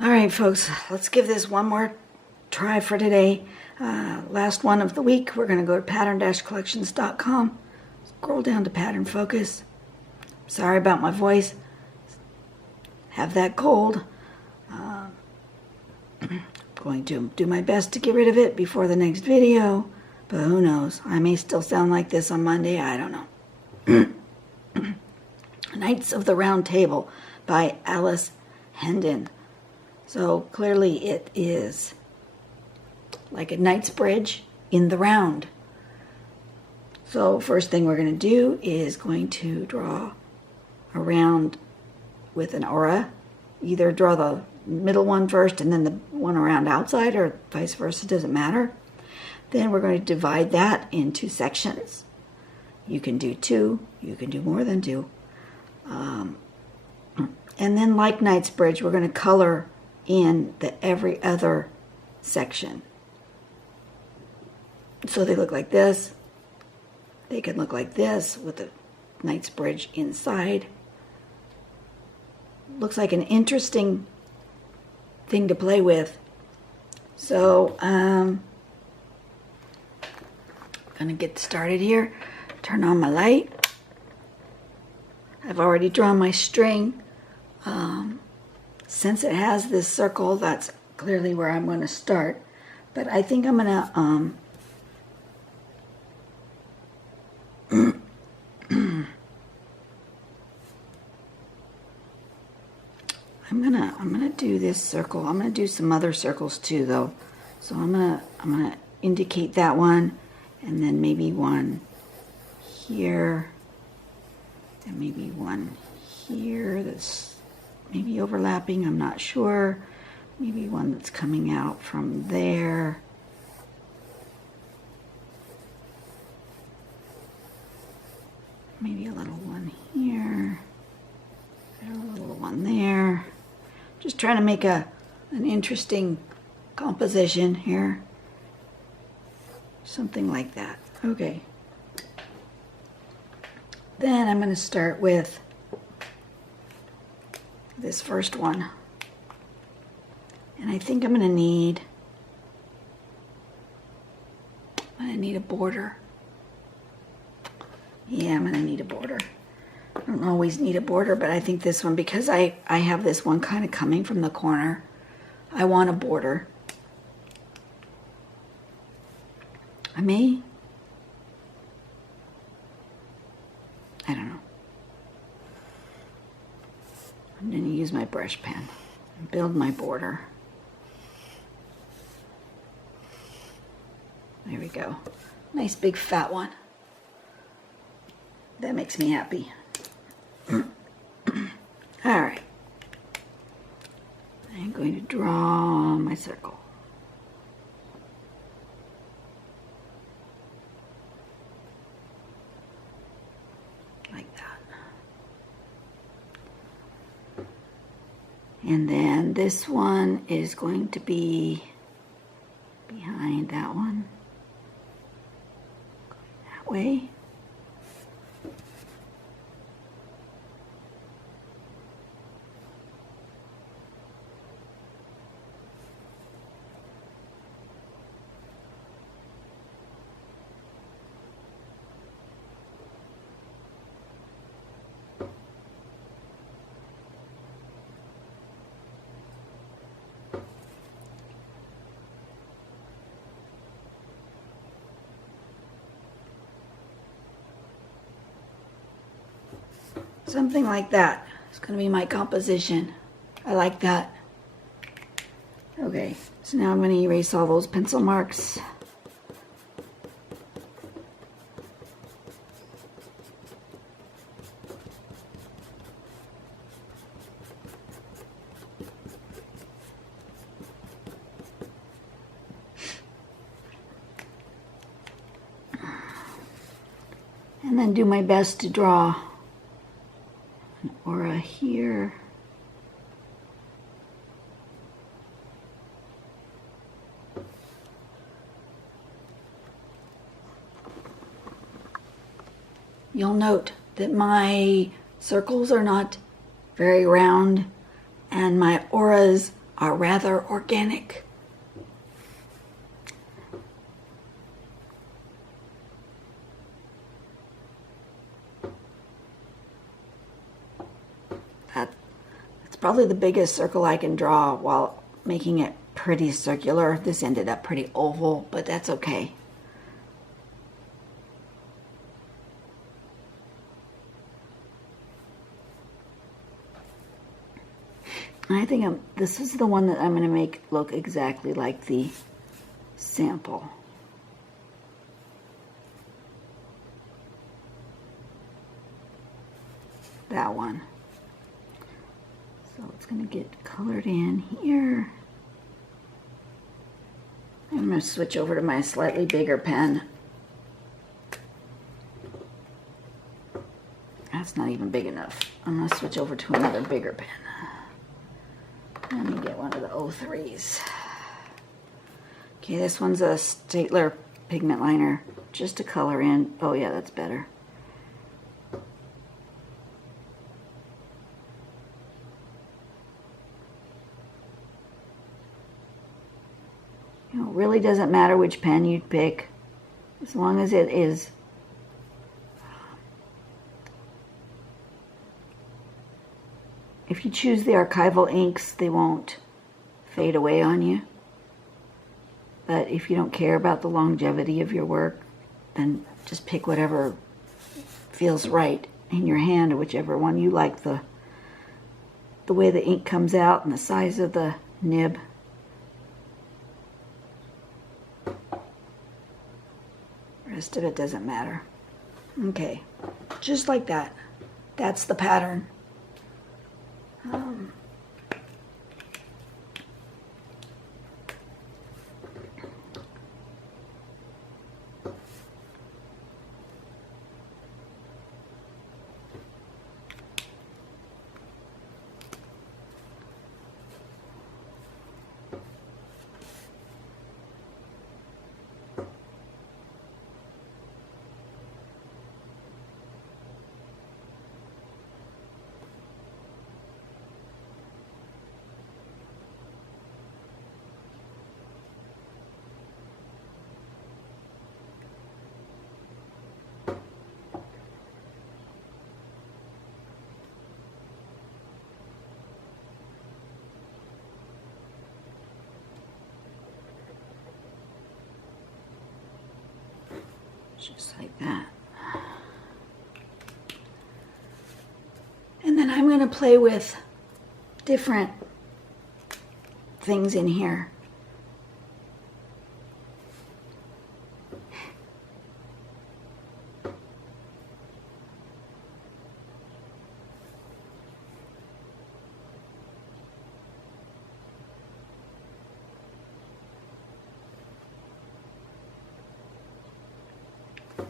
All right, folks, let's give this one more try for today. Last one of the week, we're going to go to pattern-collections.com. Scroll down to pattern focus. Sorry about my voice. Have that cold. Going to do my best to get rid of it before the next video, but who knows? I may still sound like this on Monday. I don't know. Knights of the Round Table by Alice Hendon. So clearly it is like a knight's bridge in the round. So first thing we're going to do is going to draw a round with an aura. Either draw the middle one first and then the one around outside, or vice versa, doesn't matter. Then we're going to divide that into sections. You can do 2, you can do more than 2. And then like Knight's Bridge, we're going to color in the every other section. So they look like this. They can look like this with the Knight's Bridge inside. Looks like an interesting thing to play with. So I'm gonna get started here. Turn on my light. I've already drawn my string. Since it has this circle, that's clearly where I'm going to start. But I think I'm gonna I'm gonna do this circle. I'm gonna do some other circles too, though. So I'm gonna indicate that one, and then maybe one here, and maybe one here that's maybe overlapping. I'm not sure. Maybe one that's coming out from there. Maybe a little one here. A little one there. Just trying to make an interesting composition here. Something like that. Okay. Then I'm going to start with this first one. And I think I'm going to need a border. Yeah, I'm going to need a border. I don't always need a border, but I think this one, because I have this one kind of coming from the corner, I want a border. I don't know. I'm going to use my brush pen and build my border. There we go. Nice big fat one. That makes me happy. All right. I'm going to draw my circle. Like that. And then this one is going to be behind that one. That way. Something like that. It's going to be my composition. I like that. Okay, so now I'm going to erase all those pencil marks. And then do my best to draw an aura here. You'll note that my circles are not very round and my auras are rather organic. That's probably the biggest circle I can draw while making it pretty circular. This ended up pretty oval, but that's okay. I think this is the one that I'm going to make look exactly like the sample. That one. So it's going to get colored in here. I'm going to switch over to my slightly bigger pen. That's not even big enough. I'm going to switch over to another bigger pen. Let me get one of the 03s. Okay, this one's a Staedtler pigment liner, just to color in. Oh yeah, that's better. You know, it really doesn't matter which pen you pick, as long as it is if you choose the archival inks, they won't fade away on you. But if you don't care about the longevity of your work, then just pick whatever feels right in your hand, or whichever one you like, the way the ink comes out and the size of the nib. The rest of it doesn't matter. Okay, just like that. That's the pattern. Just like that. And then I'm going to play with different things in here.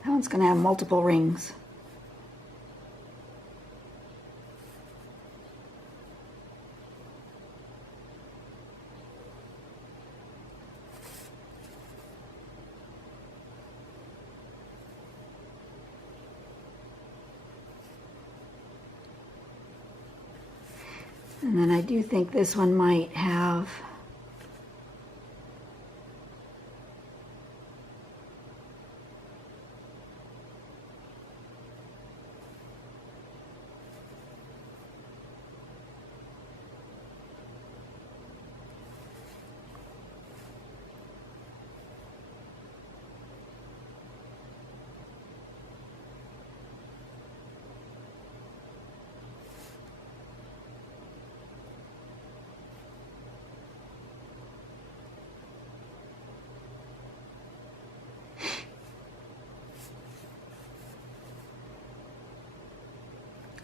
That one's going to have multiple rings. And then I do think this one might have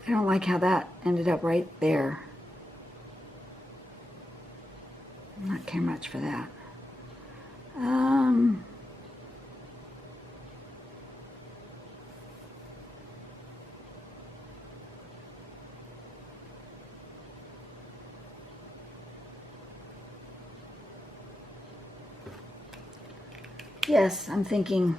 I don't like how that ended up right there. I'm not care much for that. Yes, I'm thinking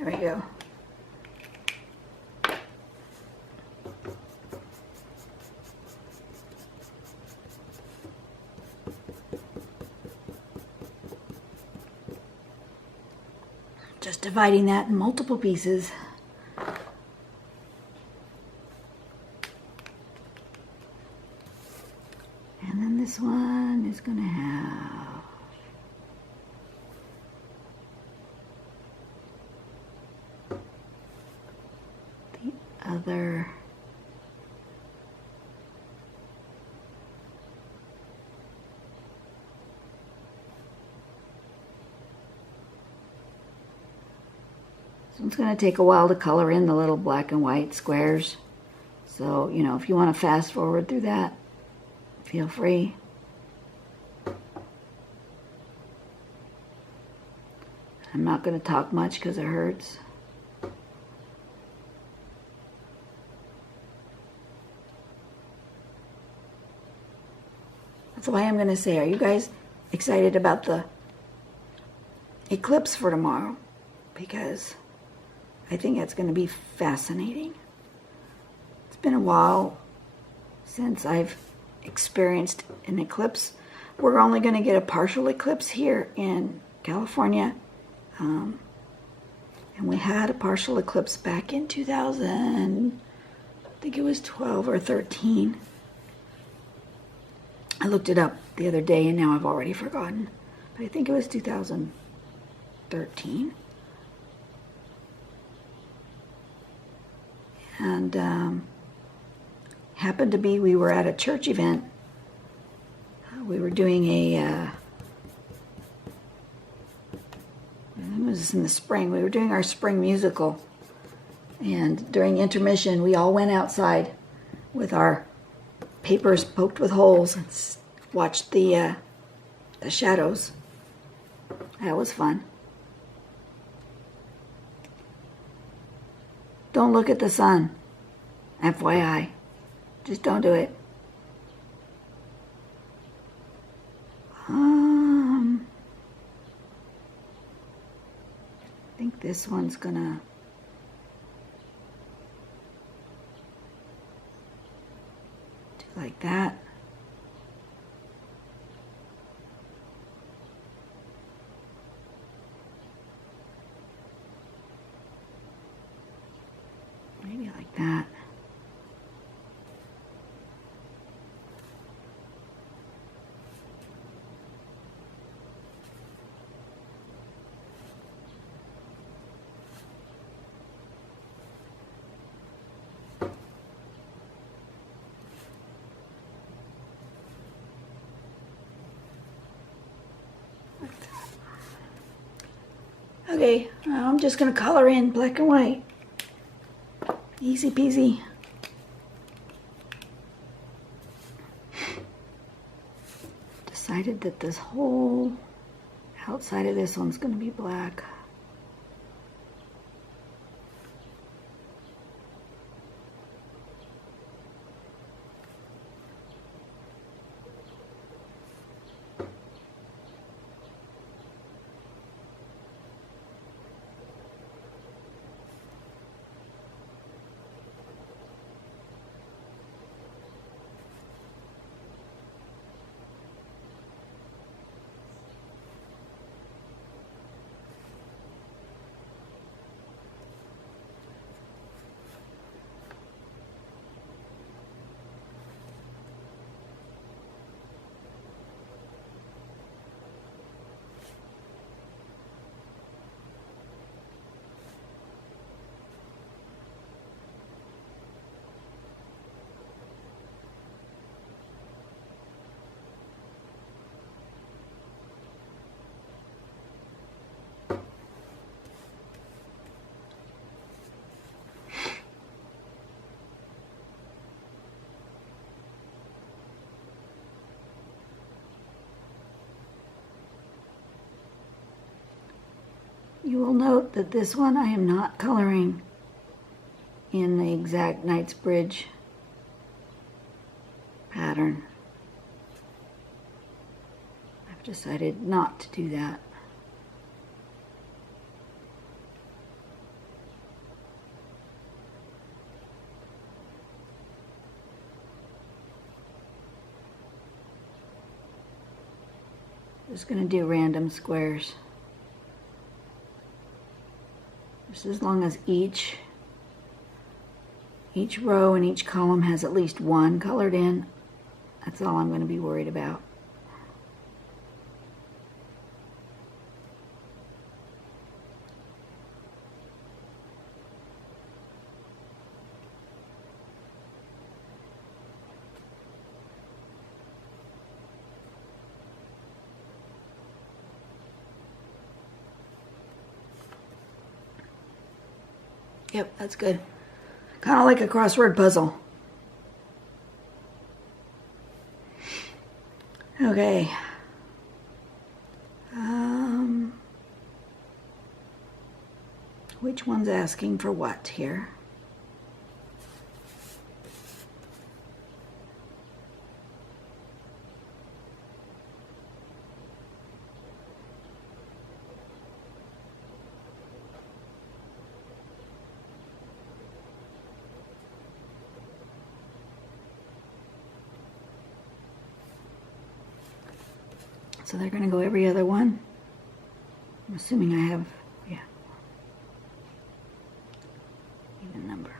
There we go. Just dividing that in multiple pieces. And then this one is going to have the other It's going to take a while to color in the little black and white squares. So, you know, if you want to fast forward through that, feel free. I'm not going to talk much because it hurts. That's why I'm going to say, are you guys excited about the eclipse for tomorrow? Because I think it's going to be fascinating. It's been a while since I've experienced an eclipse. We're only going to get a partial eclipse here in California. And we had a partial eclipse back in 2000, I think it was 12 or 13. I looked it up the other day and now I've already forgotten. But I think it was 2013. And happened to be, we were at a church event. We were doing it was in the spring. We were doing our spring musical. And during intermission, we all went outside with our papers poked with holes and watched the shadows. That was fun. Don't look at the sun. FYI. Just don't do it. I think this one's gonna do like that. Maybe like that. Okay, I'm just going to color in black and white. Easy peasy. Decided that this whole outside of this one's going to be black. You will note that this one I am not coloring in the exact Knight's Bridge pattern. I've decided not to do that. Just going to do random squares. Just as long as each row and each column has at least one colored in, that's all I'm going to be worried about. Yep, that's good. Kind of like a crossword puzzle. Okay. Which one's asking for what here? So they're going to go every other one. I'm assuming I have, yeah, even number.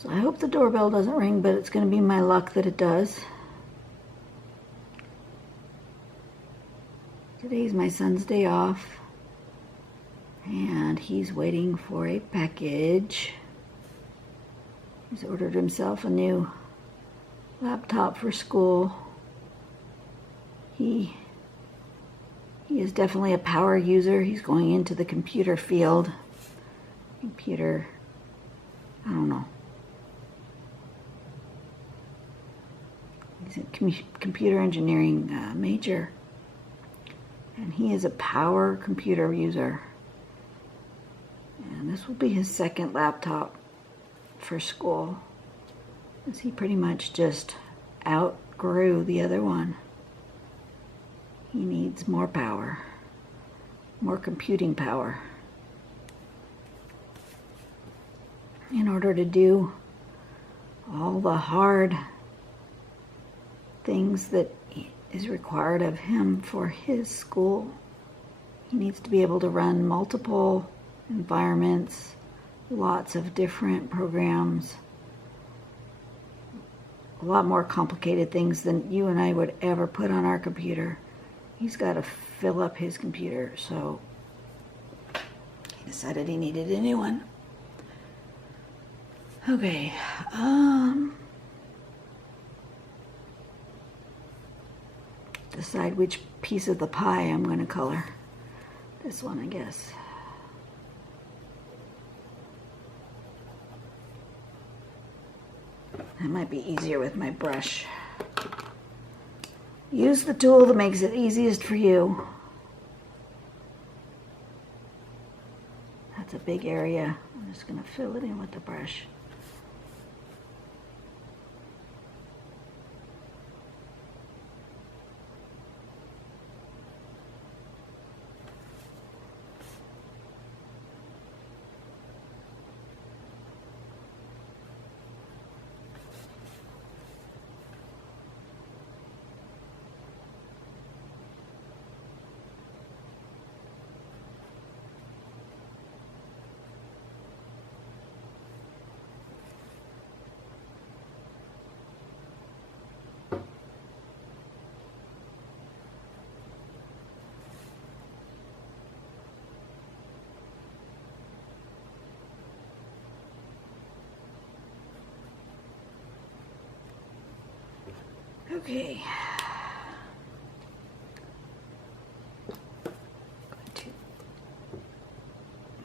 So I hope the doorbell doesn't ring, but it's going to be my luck that it does. Today's my son's day off, and he's waiting for a package. He's ordered himself a new laptop for school. He is definitely a power user. He's going into the computer field. I don't know. He's a computer engineering major, and he is a power computer user. And this will be his second laptop for school, as he pretty much just outgrew the other one. He needs more power, more computing power, in order to do all the hard things that is required of him for his school. He needs to be able to run multiple environments, lots of different programs, a lot more complicated things than you and I would ever put on our computer. He's got to fill up his computer, so he decided he needed a new one. Okay, decide which piece of the pie I'm going to color. This one, I guess. That might be easier with my brush. Use the tool that makes it easiest for you. That's a big area. I'm just going to fill it in with the brush. Okay.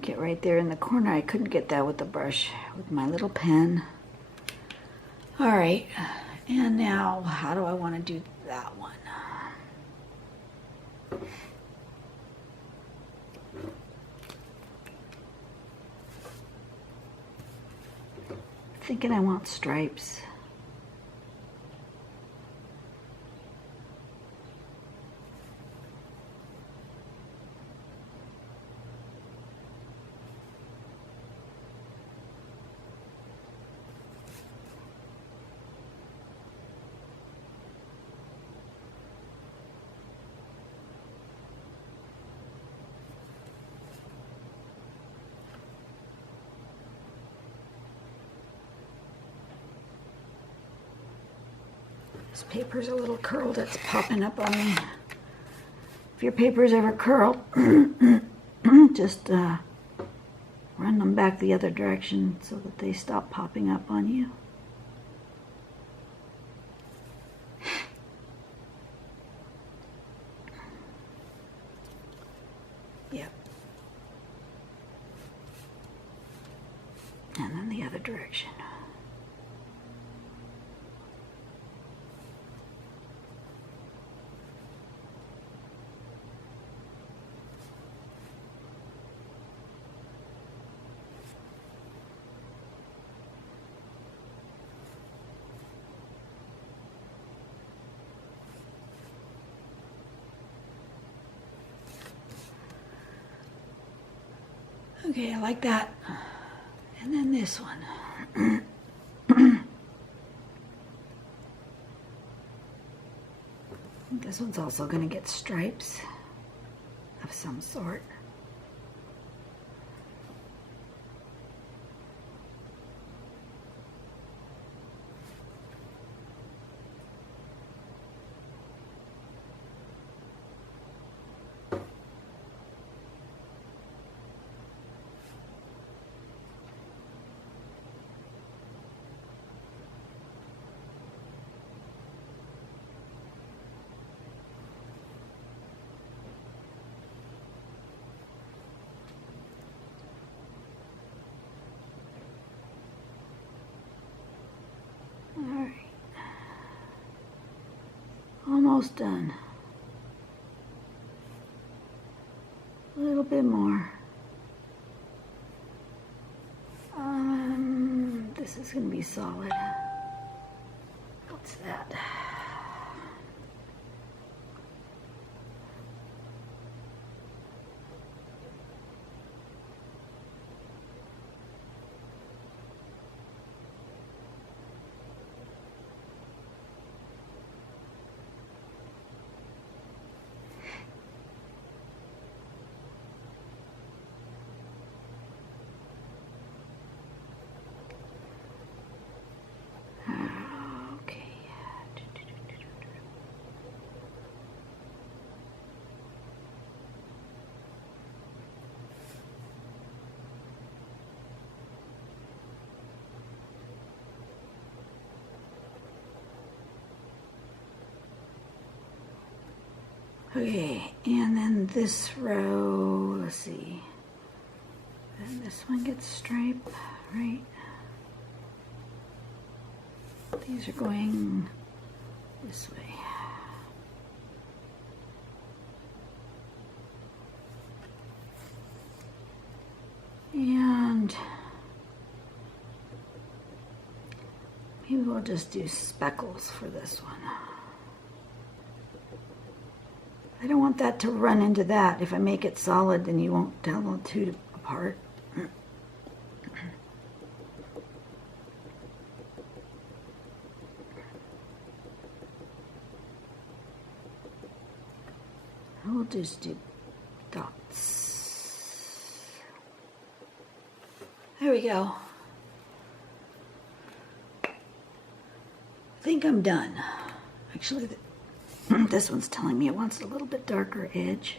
Get right there in the corner. I couldn't get that with the brush, with my little pen. All right, and now how do I want to do that one? thinking I want stripes. This paper's a little curled, it's popping up on me. If your paper's ever curled, just run them back the other direction so that they stop popping up on you. Yep. And then the other direction. Okay, I like that. And then this one. This one's also going to get stripes of some sort. Alright, almost done. A little bit more. This is going to be solid. What's that? Okay, and then this row, let's see. Then this one gets striped, right? These are going this way. And maybe we'll just do speckles for this one. I don't want that to run into that. If I make it solid, then you won't tell the two apart. We'll just do dots. There we go. I think I'm done. Actually, this one's telling me it wants a little bit darker edge.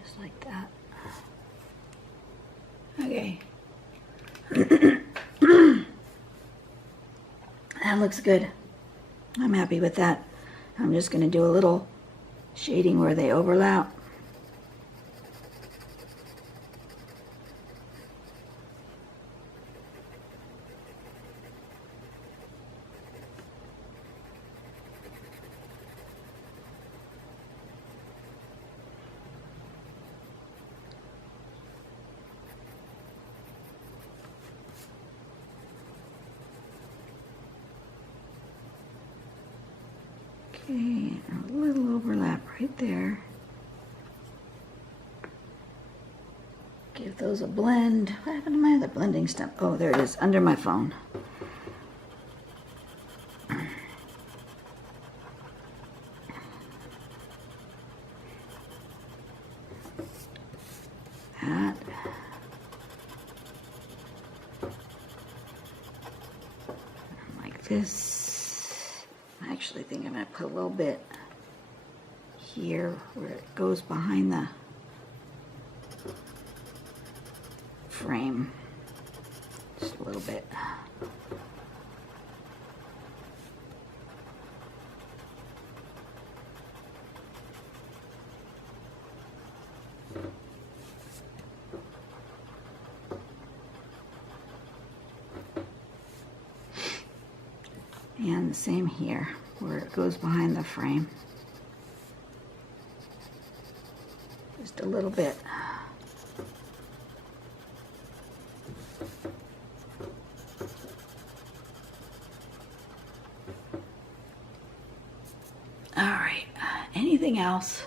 Just like that. Okay. That looks good. I'm happy with that. I'm just going to do a little shading where they overlap. Okay, a little overlap right there. Give those a blend. What happened to my other blending stuff? Oh, there it is, under my phone. That. Like this. I actually think I'm going to put a little bit here where it goes behind the frame. Just a little bit. And the same here, where it goes behind the frame. Just a little bit. All right, anything else?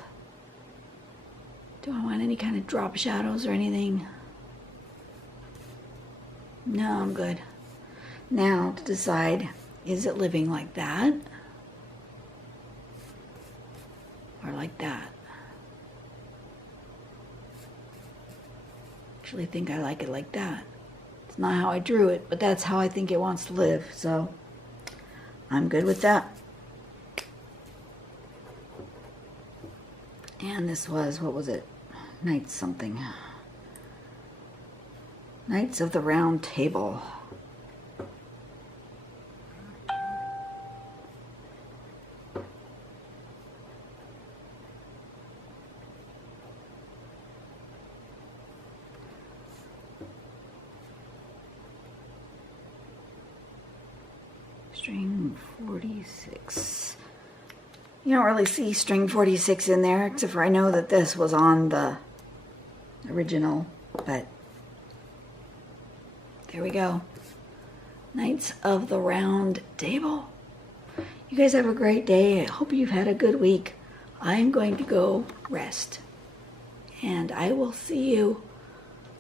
Do I want any kind of drop shadows or anything? No, I'm good. Now to decide, is it living like that? Or like that? Actually think I like it like that. It's not how I drew it, but that's how I think it wants to live, so I'm good with that. And this was, what was it? Knights something. Knights of the Round Table. String 46. You don't really see string 46 in there, except for I know that this was on the original, but there we go. Knights of the Round Table. You guys have a great day. I hope you've had a good week. I'm going to go rest. And I will see you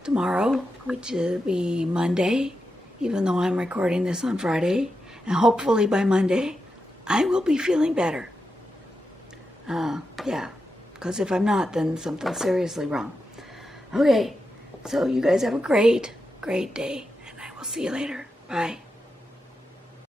tomorrow, which will be Monday, even though I'm recording this on Friday. And hopefully by Monday, I will be feeling better. Yeah, because if I'm not, then something's seriously wrong. Okay, so you guys have a great day, and I will see you later. Bye.